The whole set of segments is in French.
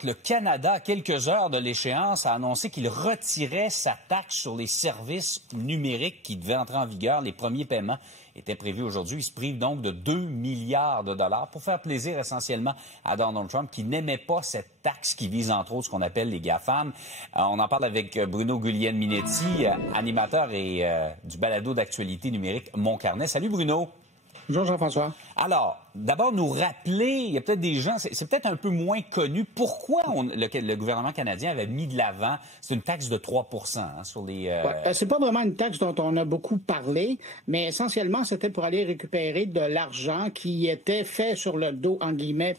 Le Canada, à quelques heures de l'échéance, a annoncé qu'il retirait sa taxe sur les services numériques qui devait entrer en vigueur. Les premiers paiements étaient prévus aujourd'hui. Il se prive donc de 2 milliards de dollars pour faire plaisir essentiellement à Donald Trump qui n'aimait pas cette taxe qui vise entre autres ce qu'on appelle les GAFAM. On en parle avec Bruno Guglielminetti, animateur et du balado d'actualité numérique Montcarnet. Salut Bruno. Bonjour Jean-François. Alors, d'abord nous rappeler, il y a peut-être des gens, c'est peut-être un peu moins connu, pourquoi le gouvernement canadien avait mis de l'avant, c'est une taxe de 3 sur les... C'est pas vraiment une taxe dont on a beaucoup parlé, mais essentiellement c'était pour aller récupérer de l'argent qui était fait sur le dos, en guillemets,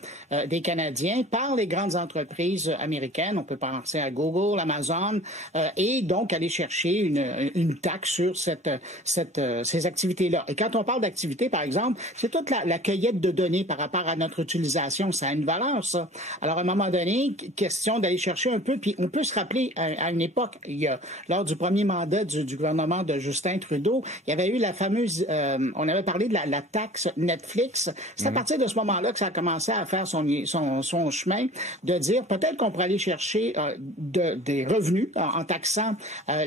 des Canadiens par les grandes entreprises américaines. On peut penser à Google, Amazon, et donc aller chercher une taxe sur ces activités-là. Et quand on parle d'activités, par exemple, c'est toute la cueillette de données par rapport à notre utilisation. Ça a une valeur, ça. Alors, à un moment donné, question d'aller chercher un peu, puis on peut se rappeler à une époque, lors du premier mandat du gouvernement de Justin Trudeau, il y avait eu la fameuse, on avait parlé de la taxe Netflix. C'est à partir de ce moment-là que ça a commencé à faire son chemin, de dire peut-être qu'on pourrait aller chercher des revenus en taxant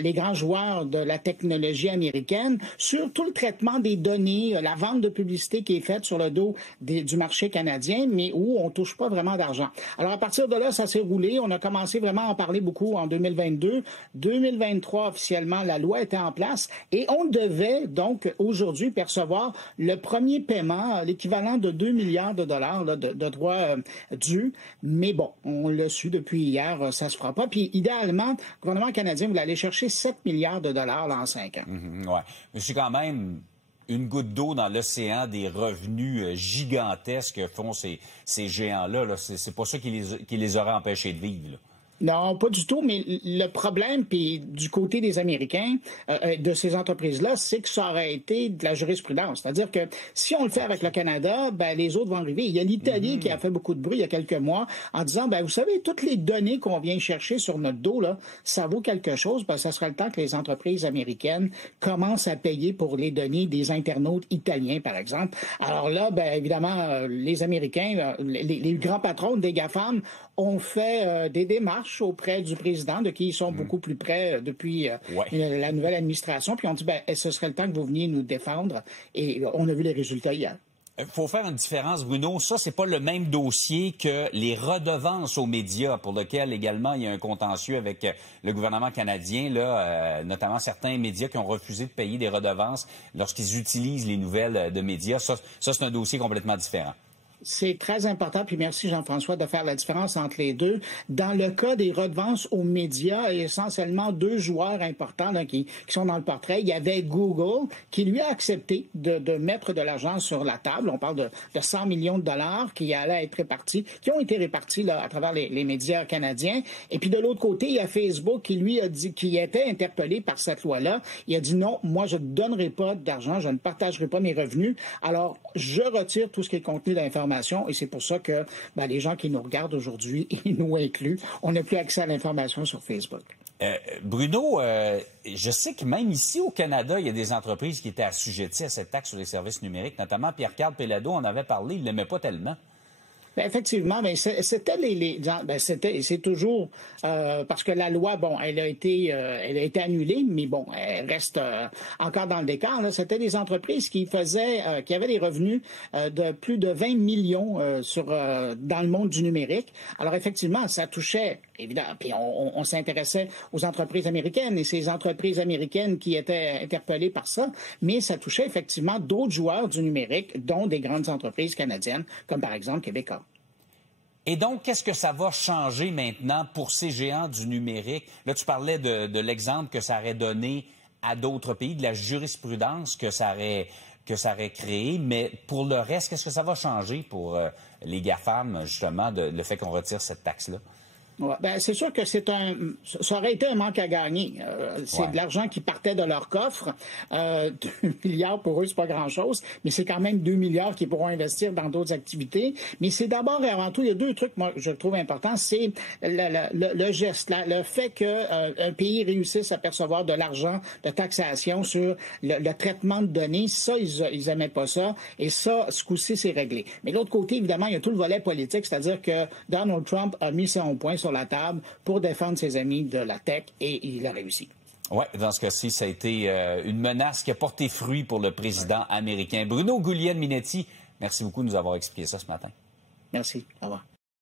les grands joueurs de la technologie américaine sur tout le traitement des données, la vente de publicité qui est faite sur le dos du marché canadien, mais où on touche pas vraiment d'argent. Alors, à partir de là, ça s'est roulé. On a commencé vraiment à en parler beaucoup en 2022. 2023, officiellement, la loi était en place et on devait donc aujourd'hui percevoir le premier paiement, l'équivalent de 2 milliards de dollars là, de droits dus. Mais bon, on l'a su depuis hier, ça se fera pas. Puis, idéalement, le gouvernement canadien voulait aller chercher 7 milliards de dollars là, en 5 ans. Ouais. Mais c'est quand même une goutte d'eau dans l'océan des revenus gigantesques que font ces géants-là. Là. C'est pas ça qui les aurait empêchés de vivre. Là. Non, pas du tout, mais le problème, puis du côté des Américains, de ces entreprises-là, c'est que ça aurait été de la jurisprudence. C'est-à-dire que si on le fait avec le Canada, ben les autres vont arriver. Il y a l'Italie qui a fait beaucoup de bruit il y a quelques mois en disant, ben vous savez, toutes les données qu'on vient chercher sur notre dos, là, ça vaut quelque chose, ben ça sera le temps que les entreprises américaines commencent à payer pour les données des internautes italiens, par exemple. Alors là, ben évidemment, les Américains, les grands patrons des GAFAM ont fait des démarches auprès du président, de qui ils sont beaucoup plus près depuis la nouvelle administration. Puis on dit, ben, ce serait le temps que vous veniez nous défendre. Et on a vu les résultats hier. Il faut faire une différence, Bruno. Ça, c'est pas le même dossier que les redevances aux médias, pour lequel également il y a un contentieux avec le gouvernement canadien, là, notamment certains médias qui ont refusé de payer des redevances lorsqu'ils utilisent les nouvelles de médias. Ça c'est un dossier complètement différent. C'est très important, puis merci Jean-François de faire la différence entre les deux. Dans le cas des redevances aux médias, il y a essentiellement deux joueurs importants là, qui sont dans le portrait. Il y avait Google qui lui a accepté de mettre de l'argent sur la table. On parle de 100 millions de dollars qui allaient être répartis, qui ont été répartis là, à travers les médias canadiens. Et puis de l'autre côté, il y a Facebook qui lui a dit, qui était interpellé par cette loi-là. Il a dit non, moi je ne donnerai pas d'argent, je ne partagerai pas mes revenus. Alors je retire tout ce qui est contenu d'information. Et c'est pour ça que les gens qui nous regardent aujourd'hui, et nous inclus, on n'a plus accès à l'information sur Facebook. Bruno, je sais que même ici au Canada, il y a des entreprises qui étaient assujetties à cette taxe sur les services numériques, notamment Pierre-Carl Péladeau en avait parlé, il ne l'aimait pas tellement. Ben effectivement, ben c'était c'était et c'est toujours parce que la loi, bon, elle a été annulée, mais bon, elle reste encore dans le décor. Là, c'était des entreprises qui avaient des revenus de plus de 20 millions dans le monde du numérique. Alors effectivement, ça touchait évidemment. Puis on s'intéressait aux entreprises américaines et ces entreprises américaines qui étaient interpellées par ça, mais ça touchait effectivement d'autres joueurs du numérique, dont des grandes entreprises canadiennes, comme par exemple Québécois. Et donc, qu'est-ce que ça va changer maintenant pour ces géants du numérique? Là, tu parlais de l'exemple que ça aurait donné à d'autres pays, de la jurisprudence que ça aurait créé, mais pour le reste, qu'est-ce que ça va changer pour les GAFAM, justement, le fait qu'on retire cette taxe-là? Ouais, ben, c'est sûr que ça aurait été un manque à gagner. C'est de l'argent qui partait de leur coffre. 2 milliards pour eux, c'est pas grand-chose, mais c'est quand même 2 milliards qu'ils pourront investir dans d'autres activités. Mais c'est d'abord et avant tout, il y a deux trucs, moi, je trouve importants. C'est le geste, le fait qu'un pays réussisse à percevoir de l'argent de taxation sur le traitement de données. Ça, ils aimaient pas ça. Et ça, ce coup-ci, c'est réglé. Mais de l'autre côté, évidemment, il y a tout le volet politique, c'est-à-dire que Donald Trump a mis ça au point sur la table pour défendre ses amis de la tech et il a réussi. Oui, dans ce cas-ci, ça a été une menace qui a porté fruit pour le président américain. Bruno Guglielminetti, merci beaucoup de nous avoir expliqué ça ce matin. Merci. Au revoir.